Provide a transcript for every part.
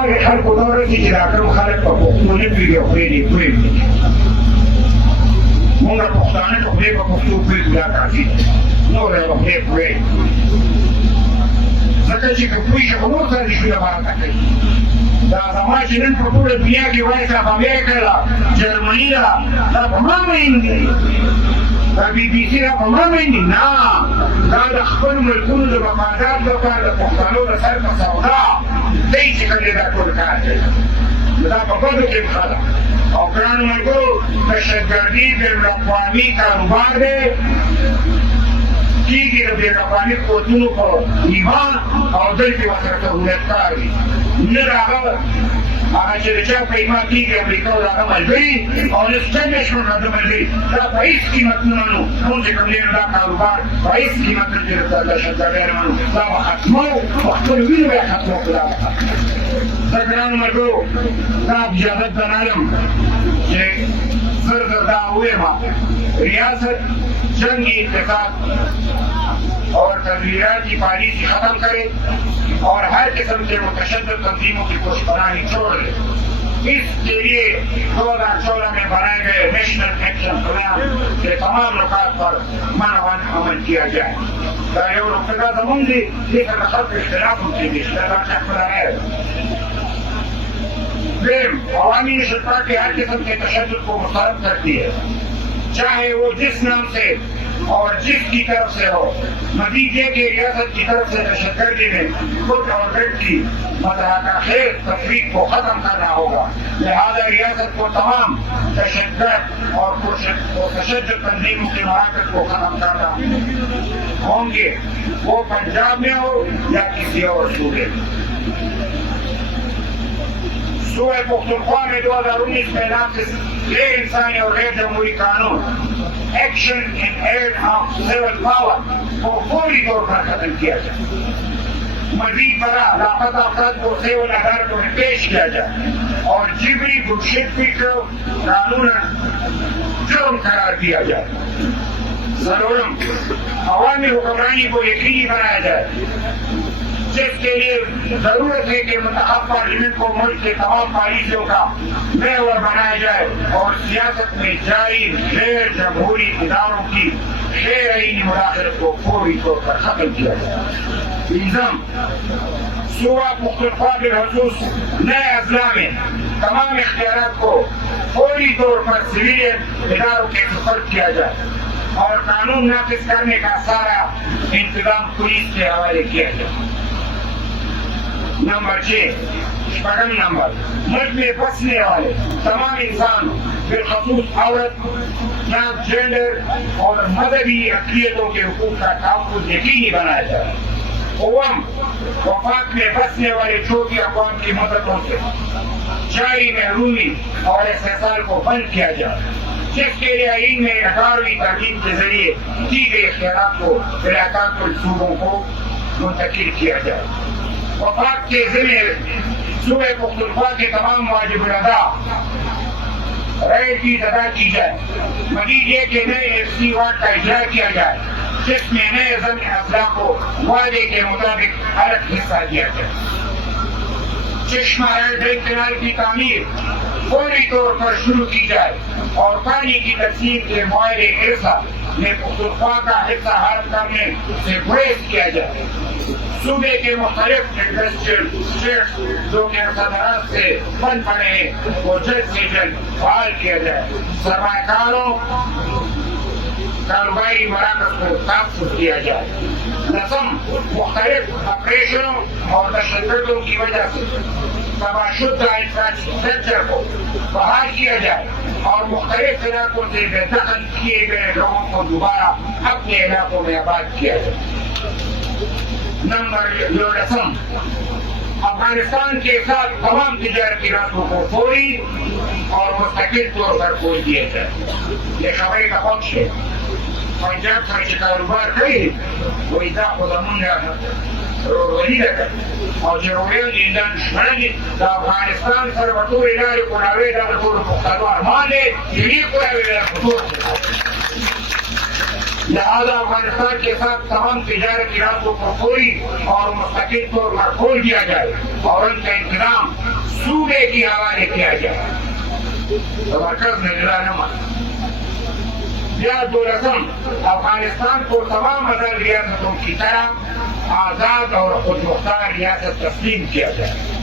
هغه خلکو ته ورسي چې دا کوم خلک په پښتو نه پوهېږي او خدای دې پوهېږي مونږ پښتانه که خدای په پښتو پوهېږو دا کافي ده نور یې به خدای پوهېږي ځکه چې که پوه شي خو نور سره دې شوله برکه کوي دا زما چې نن په ټوله دنیا کې وایي دا په امریکا ده جرمني ده دا په ما میندي دا بي بي سي دا په ما میندي نه دا د خپل ملکونو د مفادات لپاره د پښتنو د سر په سودا دی چې کوي دا ټول کار کوي دا په بدو کې ښه ده او ګرانو ملګرو دهشتګردي بین الاقوامي کاروبار دی کېږي د بین الاقوامي قوتونو په ایمان او دلته ورسره تهمتکار وي نه د هغه چې د چا په ایمان کېږي امریکا او د هغه ملګري او نه اسټبلیشمنټ د ملګري دا په هېڅ قیمت نه منو موږ چې کوم دی نو دا کاروبار په هېڅ قیمت نه چې د دهشتګردۍ نه منو دا به ختمو په خپلو وینو به یې ختمو کړو دا به زه ګرانو ملګرو دا اجازت ته نه یم چې زر زر دا ووایم ریاست جنگی اتفاق اور تدبیراتی پالیسی ختم کرے اور ہر قسم کے متشدد تنظیموں کی پشتبانی چھوڑ دے اس کے لیے 2016 میں بنائے گئے نیشنل ایکشن پلان کے تمام نکات پر منوان عمل کیا جائے دا یو نقطه زمونږ دی دې سره خلک اختلاف هم کېږي چې دا څه خبره نه ده دویم عوامی نشستات کے ہر قسم کے تشدد کو مسترد کرتی ہے چاہے وہ جس نام سے اور جس کی طرف سے ہو مزید یہ کہ ریاست کی طرف سے دہشتگردی میں خود اور گٹ کی متحدہ خیز تفریق کو ختم کرنا ہوگا لہذا ریاست کو تمام دہشتگرد اور تشدد تنظیموں کی مراکز کو ختم کرنا ہوں گے وہ پنجاب میں ہو یا کسی اور صوبے میں صوبہ پختونخوا میں 2019 میں نافذ غیر انسانی اور غیر جمہوری قانون action in aid of civil power کو فوری طور پر ختم کیا جائے مزید برآں لاپتہ افراد کو سیول عدالتوں میں پیش کیا جائے اور جبری گمشدگی کو قانونا جرم قرار دیا جائے ضرورم عوامی حکمرانی کو یقینی بنایا جائے جس کے لیے ضرورت ہے کہ منتخب پارلیمنٹ کو ملک کے تمام پالیسیوں کا محور بنایا جائے اور سیاست میں جاری غیر جمہوری اداروں کی غیر آئینی مداخلت کو فوری طور پر ختم کیا جائے الزام صوبہ پختونخوا بالخصوص نئے اضلاع میں تمام اختیارات کو فوری طور پر سویلین اداروں کے سپرد کیا جائے اور قانون نافذ کرنے کا سارا انتظام پولیس کے حوالے کیا جائے نمبر 6 شپږم نمبر ملک میں بسنے والے تمام انسان بالخصوص عورت ٹرانسجینڈر اور مذہبی اقلیتوں کے حقوق کا تحفظ یقینی بنایا جائے اوم وفاق میں بسنے والے چھوٹی اقوام کی مددوں سے جاری محرومی اور استحصال کو بند کیا جائے جس کے لیے آئین میں 18ویں ترمیم کے ذریعے دی گئی اختیارات کو علاقات صوبوں کو منتقل کیا جائے وفاق کے ذمہ صوبہ پختونخوا کے تمام واجب الادا رائے کی ادا کی جائے مزید یہ کہ نئے ایف سی وارڈ کا اجرا کیا جائے جس میں نئے ضمن اضلاع کو وعدے کے مطابق الگ حصہ دیا جائے چشمہ ڈرنک کینال کی تعمیر فوری طور پر شروع کی جائے اور پانی کی تقسیم کے معاہدے ایسا میں پختونخوا کا حصہ حاصل کرنے سے گریز کیا جائے صوبے کے مختلف انڈسٹریل اسٹیٹس جو کہ صدرات سے بند پڑے ہیں وہ جلد سے جلد فعال کیا جائے سرمایہ کاروں کاروباری مراکز کو تحفظ کیا جائے نظم مختلف آپریشنوں اور تشددوں کی وجہ سے تباہ شدہ انفراسٹرکچر کو بحال کیا جائے اور مختلف علاقوں سے بے دخل کیے گئے لوگوں کو دوبارہ اپنے علاقوں میں آباد کیا جائے نمبر 9 افغانستان کے ساتھ تمام تجارتی راستوں کو فوری اور مستقل طور پر کھول دیا جائے یہ خبریں کا پکش ہے پنجاب سره چې کاروبار کوي وایي دا خو زمونږ ورورولي ده او چې وروریان دي دا دښمنه دي د افغانستان سره به ټولې لارې کولاوې دا د ټولو پښتنو ارمان دی دیني کولاوې دا په ټول لہذا افغانستان کے ساتھ تمام تجارتی راستوں کو فوری اور مستقل طور پر کھول دیا جائے اور ان کا انتظام صوبے کی حوالے کیا جائے تو مرکز نے ضلع نہ مانا. یا دولسم افغانستان کو تمام ازل ریاستوں کی طرح آزاد اور خود مختار ریاست تسلیم کیا جائے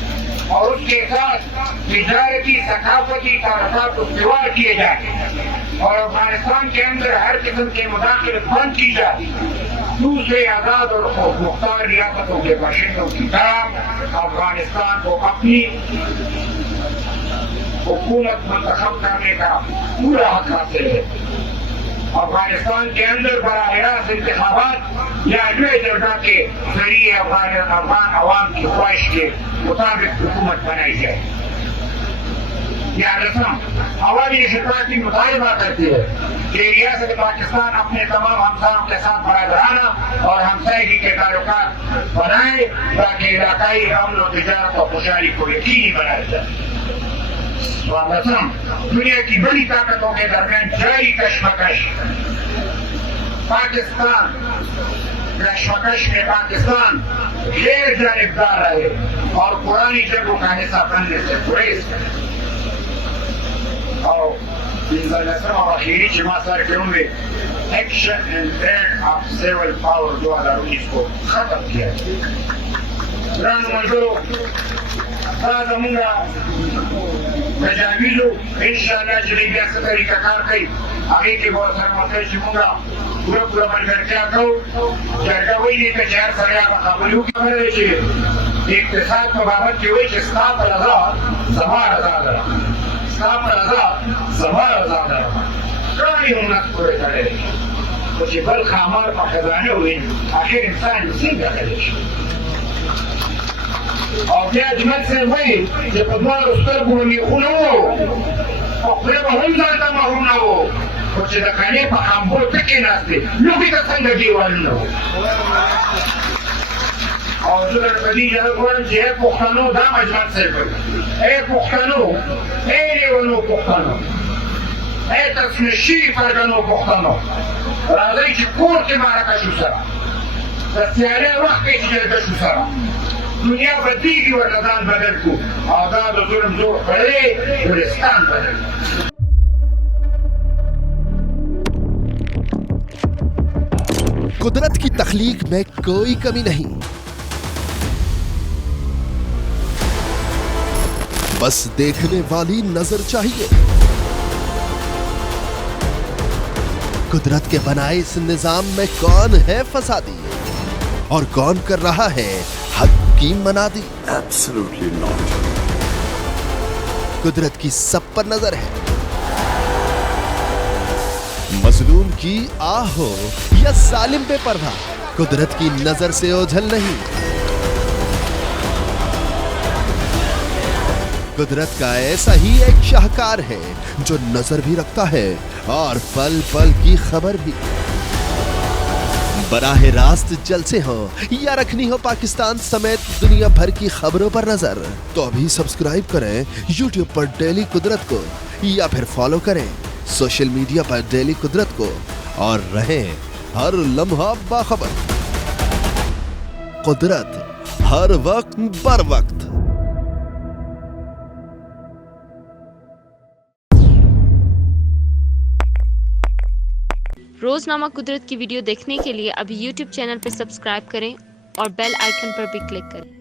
اور اس کے ساتھ تجارتی ثقافتی تعلقات استوار کیے جائیں اور افغانستان کے اندر ہر قسم کے مداخلت بند کی جائے. دوسرے آزاد اور خود مختار ریاستوں کے باشندوں کی طرح افغانستان کو اپنی حکومت منتخب کرنے کا پورا حق حاصل ہے. افغانستان کے اندر براہ راست انتخابات یا اجلائی درگاہ کے ذریعے افغان عوام کی خواہش کے مطابق حکومت بنائی جائے. یہ رسم عوامی اشتراک کی مطالبہ کرتی ہے کہ ریاست پاکستان اپنے تمام ہمسایوں کے ساتھ برادرانہ اور ہمسائیگی کے تعلقات بنائے تاکہ علاقائی امن و تجارت اور خوشحالی کو یقینی بنایا جائے. دنیا کی بڑی طاقتوں کے درمیان جاری کشمکش میں پاکستان غیر جانبدار رہے اور پرانی جنگوں کا حصہ بننے سے گریز کرے. اور آخری جمع سر کے ان میں action and threat of civil power 2019 کو ختم کیا گران ملګرو دا زمونږ تجاویزو انشاءاللہ چې بیا څه طریقه کار کوي هغې کې به ورسره مطلب چې مونږ پوره ملګرتیا کوو. جرګه ویلي که چې هر سړی هغه خبرې وکړي. خبره دی چې د اقتصاد په بابت کې وایي چې ستا په رضا زما رضا ده، ستا په رضا زما رضا ده. ټول یې مونږ پورې کړی دی خو چې بل ښامار په خزانه وي آخر انسان څنګه کولی شي. او بیا اجمل صاحب وایي چې په دواړو سترګو به میخونه وو او خولې به هم ځان ته محروم نه وو خو چې د خانې په خامبو ته کېناستې لوښي ته څنګه دیوالونه وو. او زه درته دې اجازه غواړم چې ای پښتنو دا اجمل صاحب وایي ای پښتنو ای لیونو پښتنو ای تصمیم شوي فرګنو پښتنو راځئ چې کور کې مرکه شو سره د سیالۍ وخت کې چې جرګه شو سره دنیا بدیږي ورته ځان بدل کړو او دا د ظلم زور کړی ګلستان بدل کړو. قدرت کی تخلیق میں کوئی کمی نہیں، بس دیکھنے والی نظر چاہیے. قدرت کے بنائے اس نظام میں کون ہے فسادی اور کون کر رہا ہے حق کی منادی؟ Absolutely not. قدرت کی سب پر نظر ہے. مظلوم کی آہ ہو یا ظالم بے پردہ، قدرت کی نظر سے اوجھل نہیں. قدرت کا ایسا ہی ایک شاہکار ہے جو نظر بھی رکھتا ہے اور پل پل کی خبر بھی. براہ راست جلسے ہوں یا رکھنی ہو پاکستان سمیت دنیا بھر کی خبروں پر نظر تو ابھی سبسکرائب کریں یوٹیوب پر ڈیلی قدرت کو یا پھر فالو کریں سوشل میڈیا پر ڈیلی قدرت کو اور رہیں ہر لمحہ باخبر. قدرت ہر وقت بر وقت. روزنامہ قدرت کی ویڈیو دیکھنے کے لیے ابھی یوٹیوب چینل پر سبسکرائب کریں اور بیل آئیکن پر بھی کلک کریں.